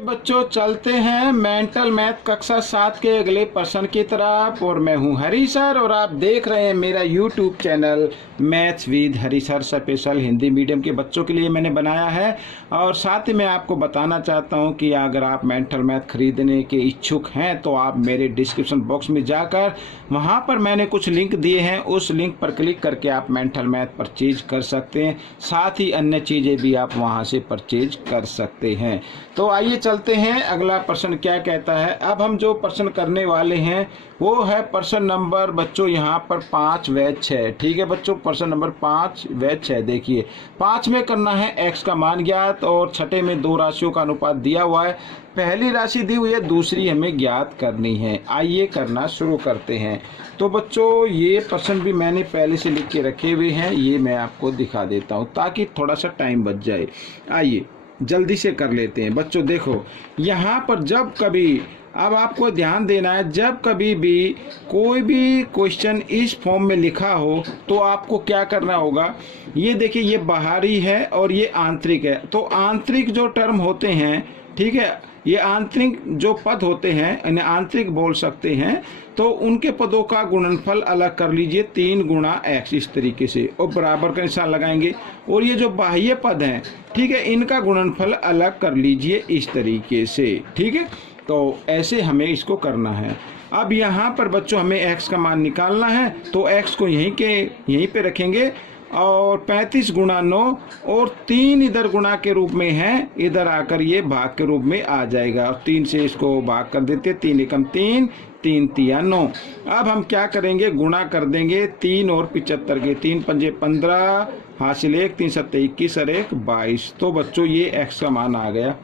बच्चों चलते हैं मेंटल मैथ कक्षा 7 के अगले प्रश्न की तरफ। और मैं हूं हरी सर और आप देख रहे हैं मेरा YouTube channel maths with Hari sir special Hindi medium के बच्चों के लिए मैंने बनाया है। और साथ ही मैं आपको बताना चाहता हूं कि अगर आप मेंटल मैथ खरीदने के इच्छुक हैं तो आप मेरे डिस्क्रिप्शन बॉक्स में जाकर वहां पर मैंने कुछ लिंक दिए हैं, उस लिंक पर क्लिक करके आप मेंटल मैथ परचेज कर सकते हैं। साथ ही अन्य चीज़ें भी आप वहां से परचेज कर सकते हैं। तो आइए चलते हैं, अगला प्रश्न क्या कहता है। अब हम जो प्रश्न करने वाले हैं वो है प्रश्न नंबर बच्चों यहाँ पर 5 व 6। ठीक है बच्चों, प्रश्न नंबर 5 व 6 देखिए। 5 में करना है x का मान ज्ञात और छठे में दो राशियों का अनुपात दिया हुआ है। पहली राशि दी हुई है, दूसरी हमें ज्ञात करनी है। आइए करना शुरू करते हैं। तो बच्चों ये प्रश्न भी मैंने पहले से लिख के रखे हुए हैं, ये मैं आपको दिखा देता हूँ ताकि थोड़ा सा टाइम बच जाए। आइए जल्दी से कर लेते हैं। बच्चों देखो यहाँ पर जब कभी, अब आपको ध्यान देना है, जब कभी भी कोई भी क्वेश्चन इस फॉर्म में लिखा हो तो आपको क्या करना होगा। ये देखिए, ये बाहरी है और ये आंतरिक है। तो आंतरिक जो टर्म होते हैं, ठीक है, ये आंतरिक जो पद होते हैं इन्हें आंतरिक बोल सकते हैं। तो उनके पदों का गुणनफल अलग कर लीजिए 3 गुणा x इस तरीके से, और बराबर का निशान लगाएंगे। और ये जो बाह्य पद हैं, ठीक है, इनका गुणनफल अलग कर लीजिए इस तरीके से। ठीक है, तो ऐसे हमें इसको करना है। अब यहाँ पर बच्चों हमें x का मान निकालना है, तो x को यहीं पे रखेंगे और 35 गुणा 9 और 3 इधर गुणा के रूप में है, इधर आकर ये भाग के रूप में आ जाएगा। और 3 से इसको भाग कर देते, 3 एकम 3, 3 तिया 9। अब हम क्या करेंगे, गुणा कर देंगे 3 और 75 के, 3 पंजे 15, हासिल 1, 3 सत्ते 21 और 1 22। तो बच्चों ये x का मान आ गया।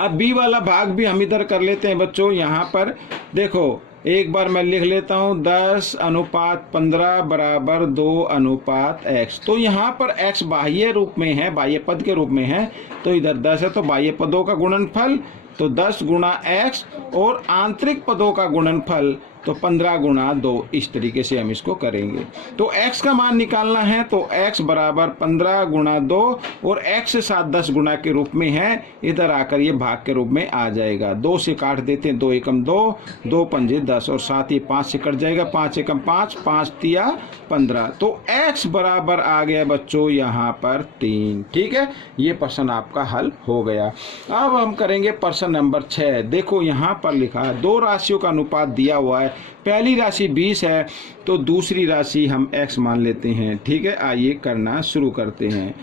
अब b वाला भाग भी हम इधर कर लेते हैं बच्चों। यहाँ पर देखो एक बार मैं लिख लेता हूँ 10:15 बराबर 2:x। तो यहाँ पर x बाह्य रूप में है, बाह्य पद के रूप में है, तो इधर 10 है तो बाह्य पदों का गुणनफल तो 10 गुणा x और आंतरिक पदों का गुणनफल तो 15 गुणा 2। इस तरीके से हम इसको करेंगे। तो x का मान निकालना है तो x बराबर 15 गुणा 2 और x के साथ 10 गुणा के रूप में है, इधर आकर ये भाग के रूप में आ जाएगा। 2 से काट देते हैं, 2 एकम 2, 2 पंजे 10 और साथ ही 5 से कट जाएगा, 5 एकम 5, 5 तिया 15। तो x बराबर आ गया बच्चों यहाँ पर 3। ठीक है, ये प्रश्न आपका हल हो गया। अब हम करेंगे प्रश्न नंबर 6। देखो यहाँ पर लिखा है दो राशियों का अनुपात दिया हुआ है। पहली राशि 20 है तो दूसरी राशि हम x मान लेते हैं। ठीक है, आइए करना शुरू करते हैं।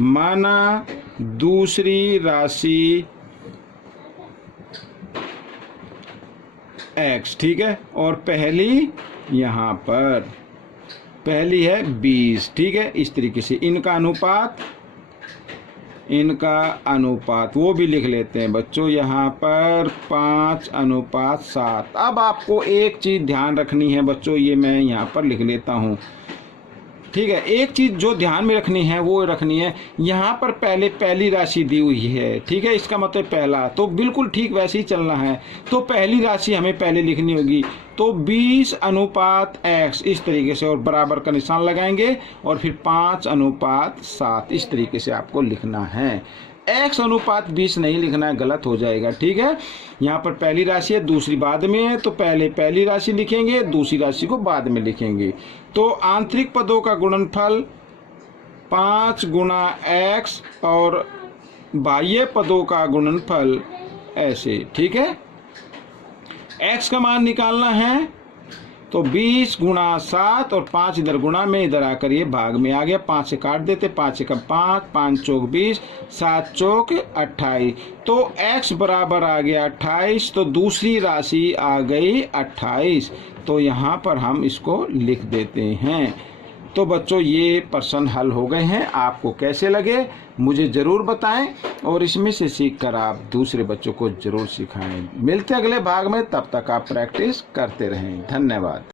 माना दूसरी राशि x, ठीक है, और पहली यहाँ पर पहली है 20। ठीक है, इस तरीके से इनका अनुपात वो भी लिख लेते हैं बच्चों यहाँ पर 5:7। अब आपको एक चीज़ ध्यान रखनी है बच्चों, ये मैं यहाँ पर लिख लेता हूँ। ठीक है, एक चीज़ जो ध्यान में रखनी है वो रखनी है, यहाँ पर पहली राशि दी हुई है। ठीक है, इसका मतलब पहला, तो बिल्कुल ठीक वैसे ही चलना है। तो पहली राशि हमें पहले लिखनी होगी, तो 20:x इस तरीके से, और बराबर का निशान लगाएंगे और फिर 5:7 इस तरीके से आपको लिखना है। x:20 नहीं लिखना है, गलत हो जाएगा। ठीक है, यहाँ पर पहली राशि है, दूसरी बाद में है, तो पहले पहली राशि लिखेंगे, दूसरी राशि को बाद में लिखेंगे। तो आंतरिक पदों का गुणनफल 5 गुणा x और बाह्य पदों का गुणनफल ऐसे। ठीक है, x का मान निकालना है तो 20 गुणा 7 और 5 इधर गुणा में, इधर आकर ये भाग में आ गया। 5 से काट देते, 5 एकम 5, 5 चौक 20, 7 चौक 28। तो x बराबर आ गया 28। तो दूसरी राशि आ गई 28। तो यहाँ पर हम इसको लिख देते हैं। तो बच्चों ये प्रश्न हल हो गए हैं। आपको कैसे लगे मुझे ज़रूर बताएं और इसमें से सीखकर आप दूसरे बच्चों को ज़रूर सिखाएं। मिलते अगले भाग में, तब तक आप प्रैक्टिस करते रहें। धन्यवाद।